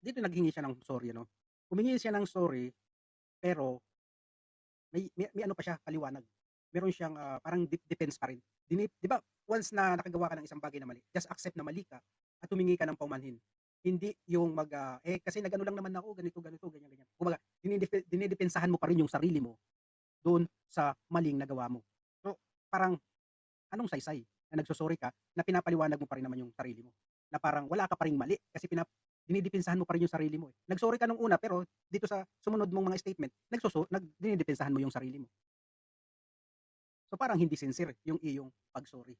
dito naghingi siya ng sorry ano. Humingi siya ng sorry, pero may ano pa siya, paliwanag. Meron siyang, parang defense pa rin. 'Di ba once na nakagawa ka ng isang bagay na mali, just accept na mali ka at humingi ka ng paumanhin. Hindi yung kasi nag-ano lang naman ako, ganito, ganito, ganyan, ganyan. Kumbaga dinidepensahan mo pa rin yung sarili mo do'n sa maling nagawa mo. So, parang anong saysay na nagso-sorry ka, na pinapaliwanag mo pa rin naman yung sarili mo, na parang wala ka pa ring mali kasi dinidepensahan mo pa rin yung sarili mo, eh. Nag-sorry ka nung una, pero dito sa sumunod mong mga statement dinidepensahan mo yung sarili mo. So, parang hindi sincere yung iyong pag-sorry.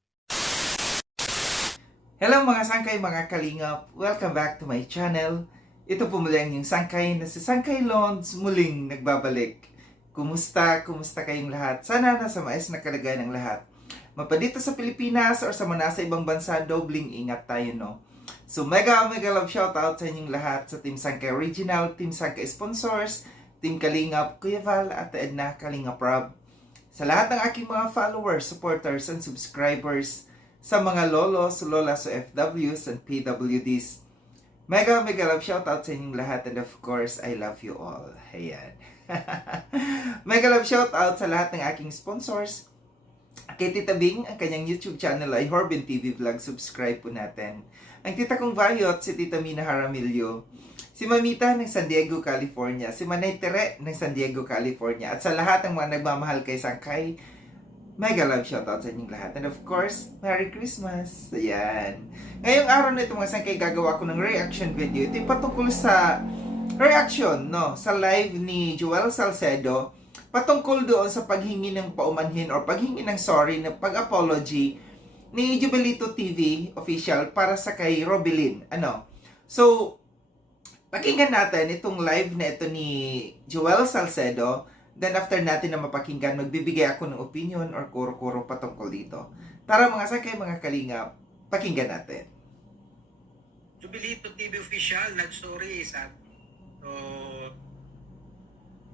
Hello mga sangkay, mga kalingap! Welcome back to my channel. Ito po muli ang yung sangkay na si Sangkay Lons muling nagbabalik. Kumusta? Kumusta kayong lahat? Sana nasa maayos na kalagayan ng lahat. Mapadito sa Pilipinas or sa mga nasa ibang bansa, dobling ingat tayo, no? So mega love shoutout sa inyong lahat sa Team Sangkay Original, Team Sangkay Sponsors, Team Kalingap, Kuya Val at Edna Kalingap Rob. Sa lahat ng aking mga followers, supporters, and subscribers, sa mga lolos, lolas, OFWs, and PWDs. Mega love shoutout sa inyong lahat and of course, I love you all. Ayan. Mega love shoutout sa lahat ng aking sponsors. Kay Tita Bing, ang kanyang YouTube channel ay Horbin TV Vlog. Subscribe po natin. Ang tita kong Vayot, si Tita Mina Jaramillo. Si Mamita ng San Diego, California. Si Manay Tere ng San Diego, California. At sa lahat ng mga nagmamahal kay Sangkay, mega love shoutout sa inyong lahat. And of course, Merry Christmas! Ayan. Ngayong araw na ito mga sangkay, gagawa ko ng reaction video. Ito yung patungkol sa reaction, no? Sa live ni Joel Salcedo. Patungkol doon sa paghingi ng paumanhin or paghingi ng sorry na pag-apology ni Jubilito TV official para sa kay Robilin. Ano? So, pakinggan natin itong live na ito ni Joel Salcedo. Then after natin na mapakinggan, magbibigay ako ng opinion or kuro-kuro patungkol dito. Tara mga sakay, mga kalingap, pakinggan natin. Jubilito TV official, nag-sorry sa so,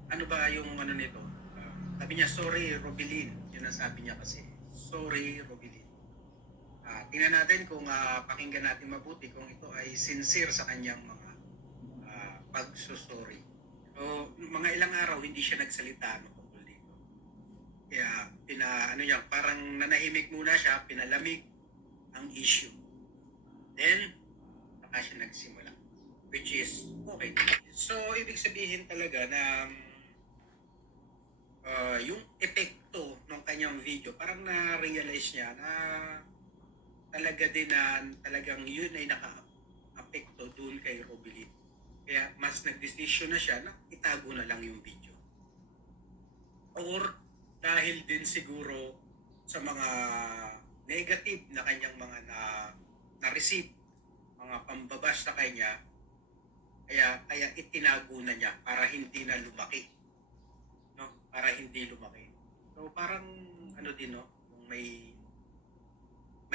ano ba yung ano nito? Sabi niya, sorry, Robilin. Yun ang sabi niya kasi. Sorry, Robilin. Tingnan natin kung pakinggan natin mabuti kung ito ay sincere sa kanyang mga pagsusorry. So, mga ilang araw hindi siya nagsalita tungkol dito. Kaya ano yan, parang nanahimik muna siya, pinalamig ang issue. Then, saka siya nagsimula. Which is okay. So, ibig sabihin talaga na yung epekto ng kanyang video, parang na-realize niya na talaga din na talagang yun ay naka-apekto dun kay Robilin. Kaya mas nag-decision na siya na itago na lang yung video. Or dahil din siguro sa mga negative na kanyang mga na-receive, mga pambabash na kanya, kaya itinago na niya para hindi na lumaki. No? Para hindi lumaki. So parang ano din, no? Kung may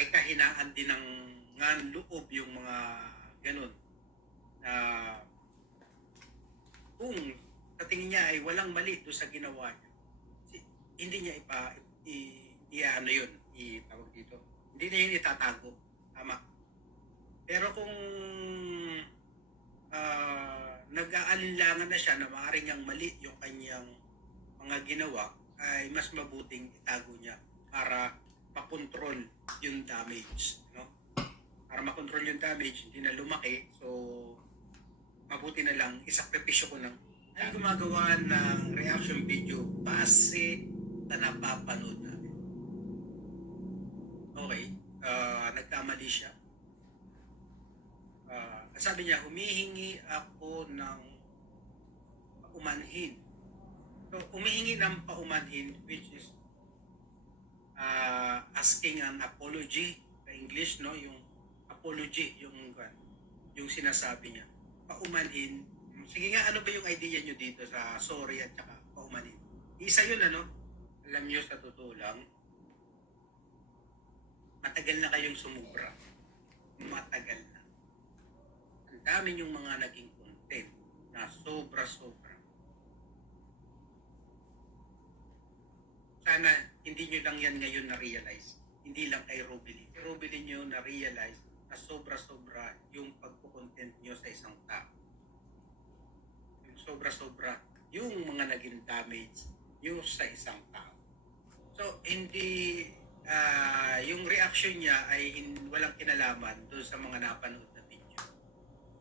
kahinaan din ng ngan loob yung mga ganun na kung sa tingin niya ay walang mali doon sa ginawa niya, hindi niya ano yun, itawag dito. Hindi niya yun itatago. Tama. Pero kung nag-aalinlangan na siya na maaaring niyang mali yung kanyang mga ginawa, ay mas mabuting itago niya para makontrol yung damage, no? Para makontrol yung damage, hindi na lumaki. So mabuti na lang isakripisyo ko ng ay gumagawa ng reaction video base sa napapanood natin. Okay, nagkamali siya. Sabi niya, humihingi ako ng paumanhin. So, humihingi ng paumanhin, which is asking an apology sa English, no? Yung apology, yung sinasabi niya. Paumanhin. Sige nga, ano ba yung idea niyo dito sa sorry at saka paumanhin? Isa yun, ano? Alam niyo, sa totoo lang, matagal na kayong sumubra. Matagal na. Ang dami yung mga naging content na sobra-sobra. Sana hindi nyo lang yan ngayon na-realize. Hindi lang kay Robilin. Kay Robilin nyo na-realize na sobra-sobra yung pagkukontent nyo sa isang tao. sobra-sobra yung mga naging damage yung sa isang tao. So, hindi yung reaction niya ay walang kinalaman doon sa mga napanood na video.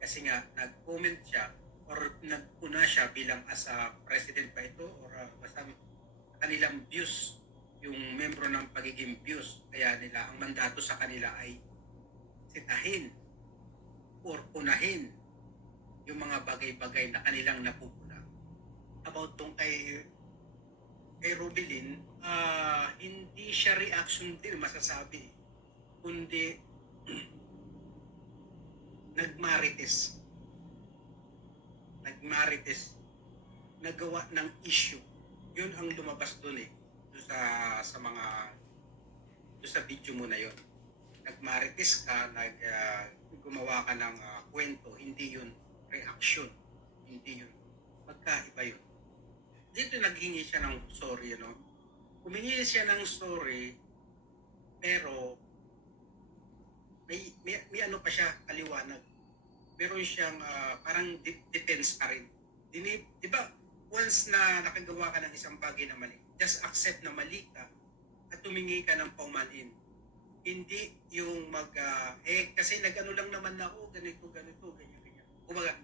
Kasi nga, nag-comment siya or nagpuna siya bilang as a president ba ito or basta kanilang views, yung membro ng pagiging views. Kaya nila, ang mandato sa kanila ay sitahin or punahin yung mga bagay-bagay na kanilang napupuna. About tong kay Rubilin, hindi siya reaction din masasabi, kundi nagmarites, nagawa ng issue. Yun ang lumabas doon doon sa mga doon sa video mo na yun. Nagmarites ka, gumawa ka ng kwento, hindi yun reaction, hindi yun, magkaiba yun. Dito naghingi siya ng sorry, humingi siya ng sorry, pero may ano pa siya, kaliwanag. Meron siyang parang defense pa rin. Di ba, once na nakagawa ka ng isang bagay na mali, just accept na mali ka at humingi ka ng paumanhin. Hindi yung kasi nag-ano lang naman na ako, ganito, ganyan. Kumbaga,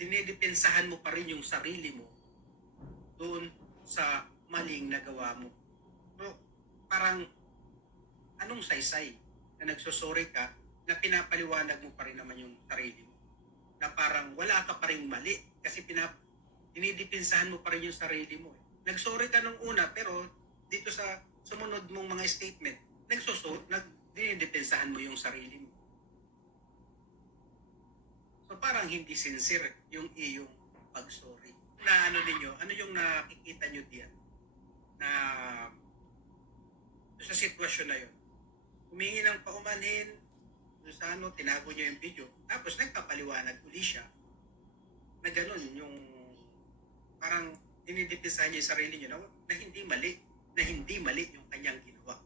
dinidepensahan mo pa rin yung sarili mo doon sa maling nagawa mo. So, parang anong saysay na nagsosorry ka na pinapaliwanag mo pa rin naman yung sarili mo. Na parang wala ka pa rin mali kasi dinidepensahan mo pa rin yung sarili mo. Nagsorry ka nung una pero dito sa sumunod mong mga statement, dinidepensahan mo yung sarili mo. So parang hindi sincere yung iyong pag-sorry. Na ano yung nakikita nyo diyan na sa sitwasyon na yun. Humingi ng paumanhin, sa tinago niya yung video, tapos nagpapaliwanag uli siya na gano'n yung parang dinidepensahan niya yung sarili niya na hindi mali yung kanyang ginawa.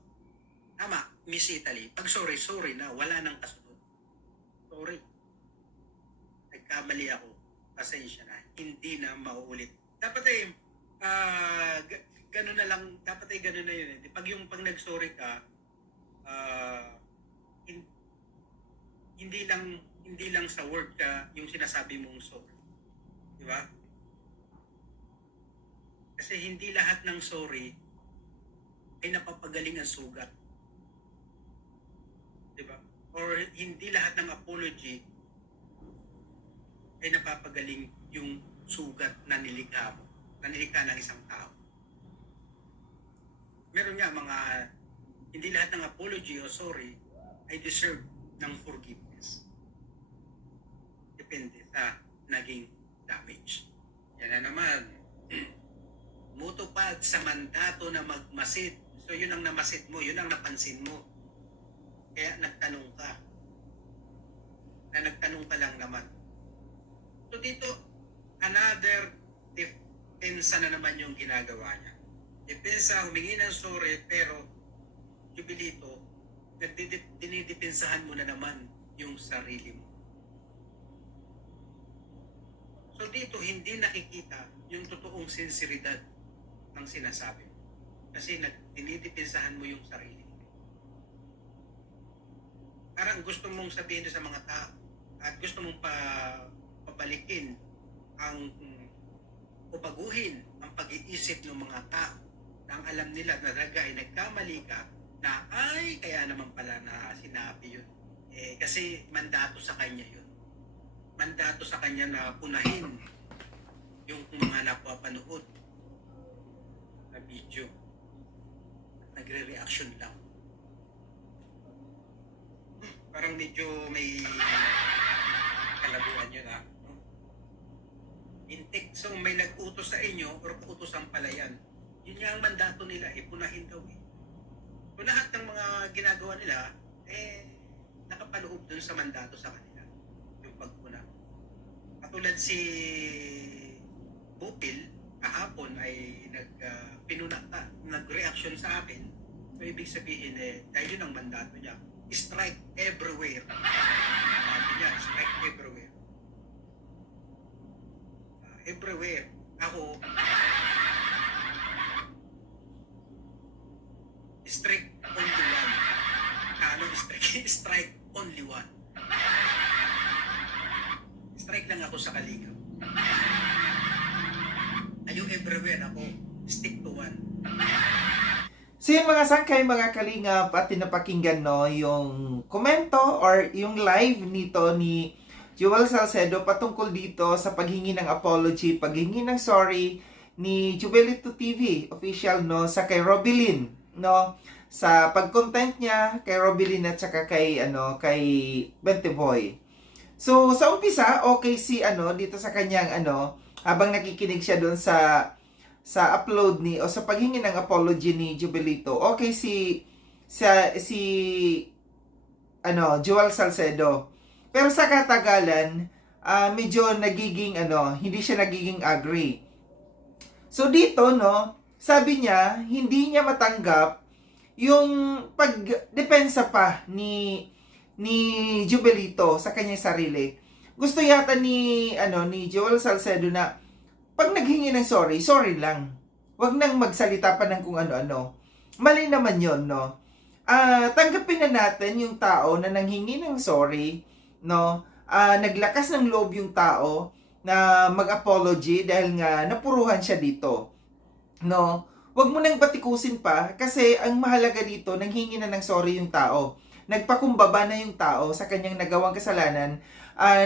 Tama, Miss Italy, pag sorry na, wala nang kasunod. Sorry. Nagkamali ako. Pasensya na. Hindi na mauulit. Dapat gano'n na lang. Dapat gano'n na yun. Pag nag-sorry ka, hindi lang sa word ka yung sinasabi mong sorry. Di ba? Kasi hindi lahat ng sorry ay napapagaling ang sugat. Di ba? Or hindi lahat ng apology ay napapagaling yung sugat na nilikha ng isang tao. Meron nga hindi lahat ng apology o sorry ay deserve ng forgiveness. Depende sa naging damage. Yan na naman. Mutupad sa mandato na magmasid. So yun ang namasid mo, yun ang napansin mo. Kaya nagtanong ka. Nagtanong ka lang naman. So dito, another depensa na naman yung ginagawa niya. Depensa, humingi ng sorry, pero jubilito, dinidepensahan mo na naman yung sarili mo. So dito, hindi nakikita yung totoong sinseridad ng sinasabi mo. Kasi dinidepensahan mo yung sarili mo. Parang gusto mong sabihin sa mga tao at gusto mong pabalikin o baguhin ang pag-iisip ng mga tao na ang alam nila na talaga ay nagkamali ka na ay kaya naman pala na sinabi yun. Kasi mandato sa kanya yun. Mandato sa kanya na punahin yung mga napapanood na video. Nagre-reaction lang. Parang medyo may kalabuan yun Intik. So may nag-utos sa inyo or utosan pala yan. Yun nga ang mandato nila, punahin daw So lahat ng mga ginagawa nila, nakapaloob dun sa mandato sa kanila. Yung pagpuna. Katulad si Bupil, kahapon ay nag-reaction sa akin. So ibig sabihin, dahil yun ang mandato niya, strike everywhere. Sabi niya, strike everywhere. everywhere. Ako, strike only one. Ano strike? Strike only one. Strike lang ako sa Kalingap. Ayaw everywhere ako. Stick to one. So yung mga sangkay, mga kalingap, at tinapakinggan no, yung komento or yung live nito ni Joel Salcedo patungkol dito sa paghingi ng apology, paghingi ng sorry ni Jubilito TV official no sa kay Robilin no sa pag-content niya kay Robilin at saka kay Bente Boy. So sa umpisa okay si dito sa kanyang habang nakikinig siya doon sa upload ni o sa paghingi ng apology ni Jubilito. Okay si Joel Salcedo. Pero sa katagalan, medyo nagiging hindi siya nagiging agree. So dito no, sabi niya hindi niya matanggap yung pagdepensa pa ni Jubilito sa kanyang sarili. Gusto yata ni Joel Salcedo na pag naghingi ng sorry, sorry lang. Huwag nang magsalita pa ng kung ano-ano. Mali naman yon, no? Tanggapin na natin yung tao na nanghingi ng sorry, no? Naglakas ng loob yung tao na mag-apology dahil nga napuruhan siya dito. No? Huwag mo nang batikusin pa kasi ang mahalaga dito, nanghingi na ng sorry yung tao. Nagpakumbaba na yung tao sa kanyang nagawang kasalanan,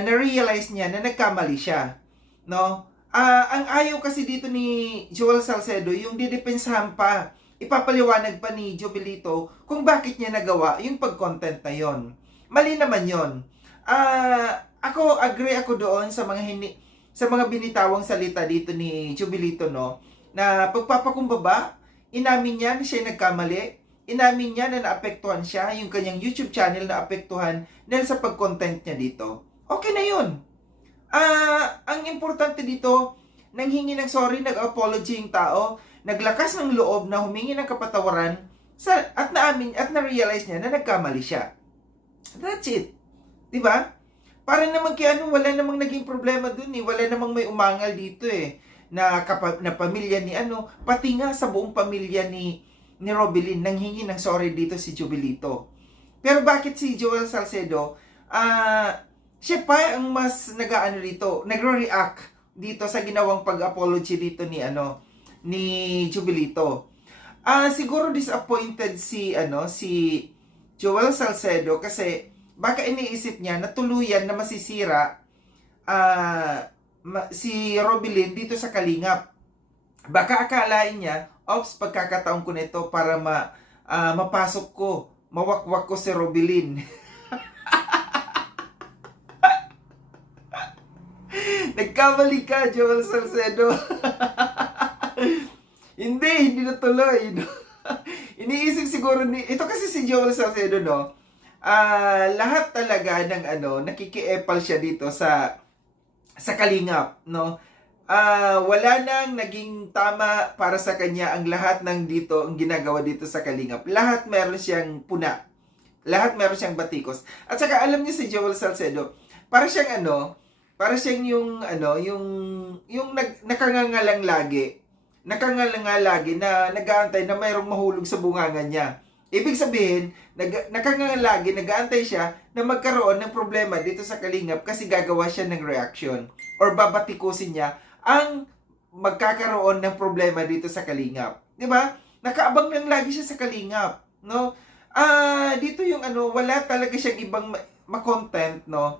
na-realize niya na nagkamali siya. No? Ang ayaw kasi dito ni Joel Salcedo, yung didepensahan pa, ipapaliwanag pa ni Jubilito kung bakit niya nagawa yung pag-content na yon. Mali naman yon. Ako agree ako doon sa mga binitawang salita dito ni Jubilito no, na pagpapakumbaba, inamin niya na siya nagkamali, inamin niya na naapektuhan siya, yung kanyang YouTube channel na apektuhan dahil sa pag-content niya dito. Okay na yun. Ang importante dito, nanghingi ng sorry, nag-apology yung tao, naglakas ng loob na humingi ng kapatawaran at naamin at na-realize niya na nagkamali siya. That's it. 'Di ba? Para naman wala namang naging problema dun eh. Wala namang may umangal dito eh. Na pamilya ni pati nga sa buong pamilya ni Robilin nanghingi ng sorry dito si Jubilito. Pero bakit si Joel Salcedo siya pa ang mas nagre-react dito sa ginawang pag-apology dito ni Jubilito. Siguro disappointed si Joel Salcedo kasi baka iniisip niya na tuluyan na masisira si Robilin dito sa Kalingap. Baka akalain niya, pagkakataon ko nito para mapasok ko, mawakwak ko si Robilin. Nagkamali ka, Joel Salcedo. hindi natuloy. No? Iniisip siguro ito kasi si Joel Salcedo, no? Lahat talaga ng nakikiepal siya dito sa Kalingap, no? Wala nang naging tama para sa kanya ang lahat ng ang ginagawa dito sa Kalingap. Lahat meron siyang puna. Lahat meron siyang batikos. At saka alam niyo si Joel Salcedo, para siyang yung nakangangalang lagi. Nakanganga lagi na nag-aantay na mayroong mahulog sa bungangan niya. Ibig sabihin, nakanganga lagi, nag-aantay siya na magkaroon ng problema dito sa Kalingap kasi gagawa siya ng reaction or babatikusin niya ang magkakaroon ng problema dito sa Kalingap. 'Di ba? Nakaabang lang lagi siya sa Kalingap, no? Dito yung wala talaga siyang ibang ma-content, no?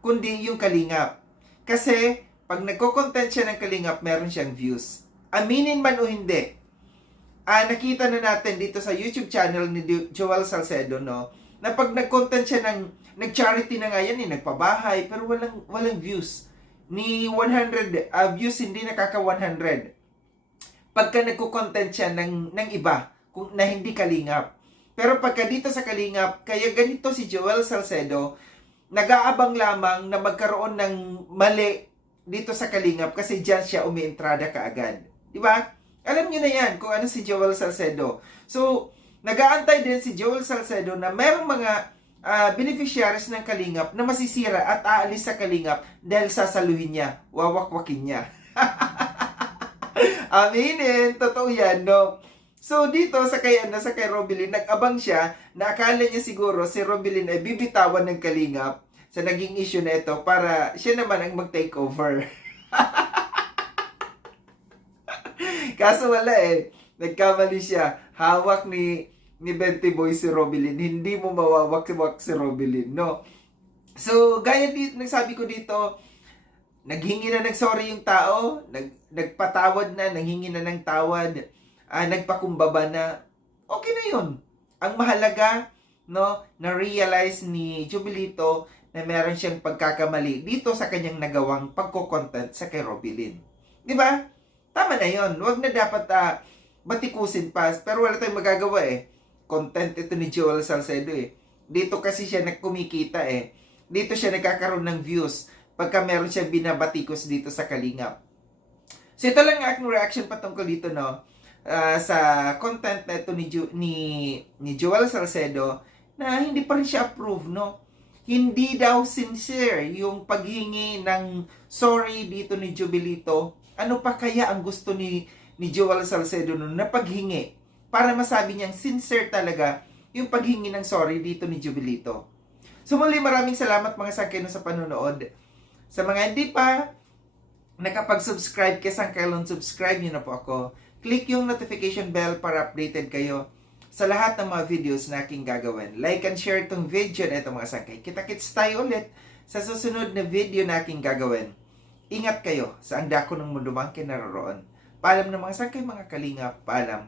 Kundi yung Kalingap. Kasi pag nagko-content siya ng Kalingap, meron siyang views. Aminin man o hindi, nakita na natin dito sa YouTube channel ni Joel Salcedo, no, na pag nag-content siya nag-charity na nga yan, nagpabahay, pero walang views. Ni 100 views, hindi nakaka 100. Pagka nagko-content siya ng iba, na hindi Kalingap. Pero pagka dito sa Kalingap, kaya ganito si Joel Salcedo, nag-aabang lamang na magkaroon ng mali dito sa Kalingap kasi diyan siya umientrada kaagad. Di ba? Alam niyo na yan kung ano si Joel Salcedo. So, nag-aantay din si Joel Salcedo na merong mga beneficiaries ng Kalingap na masisira at aalis sa Kalingap dahil sasaluhin niya, wawakwakin niya. Aminin, totoo yan, no? So, dito sa kay Robilin, nag-abang siya na akala niya siguro si Robilin ay bibitawan ng Kalingap sa naging issue na ito para siya naman ang mag-take over. Kaso wala eh. Nagkamali siya. Hawak ni Bente Boy si Robilin. Hindi mo mawawak si Robilin, no? So, gaya dito, nagsabi ko dito, naghingi na ng sorry yung tao, nagpatawad na, nanghingi na ng tawad, nagpakumbaba na, okay na yun. Ang mahalaga, no, na-realize ni Jubilito na meron siyang pagkakamali dito sa kanyang nagawang pagko-content sa kay Robilin. Di ba? Tama na yun. Huwag na dapat batikusin pa. Pero wala tayong magagawa eh. Content ito ni Joel Salcedo eh. Dito kasi siya nagkumikita eh. Dito siya nagkakaroon ng views pagka meron siyang binabatikos dito sa Kalingap. So ito lang ang aking reaction patungkol dito, no, sa content na ito ni Joel Salcedo na hindi pa rin siya approve, no. Hindi daw sincere yung paghingi ng sorry dito ni Jubilito. Ano pa kaya ang gusto ni Joel Salcedo nun na paghingi para masabi niyang sincere talaga yung paghingi ng sorry dito ni Jubilito. So muli, maraming salamat mga sangkay sa panonood. Sa mga hindi pa nakapag-subscribe kay Sangkailon, subscribe niyo na po ako. Click yung notification bell para updated kayo sa lahat ng mga videos na aking gagawin. Like and share itong video na ito mga sangkay. Kita-kits tayo ulit sa susunod na video na aking gagawin. Ingat kayo sa ang dako ng mundo mang kinaroroon. Paalam ng mga sangkay, mga kalingap. Paalam.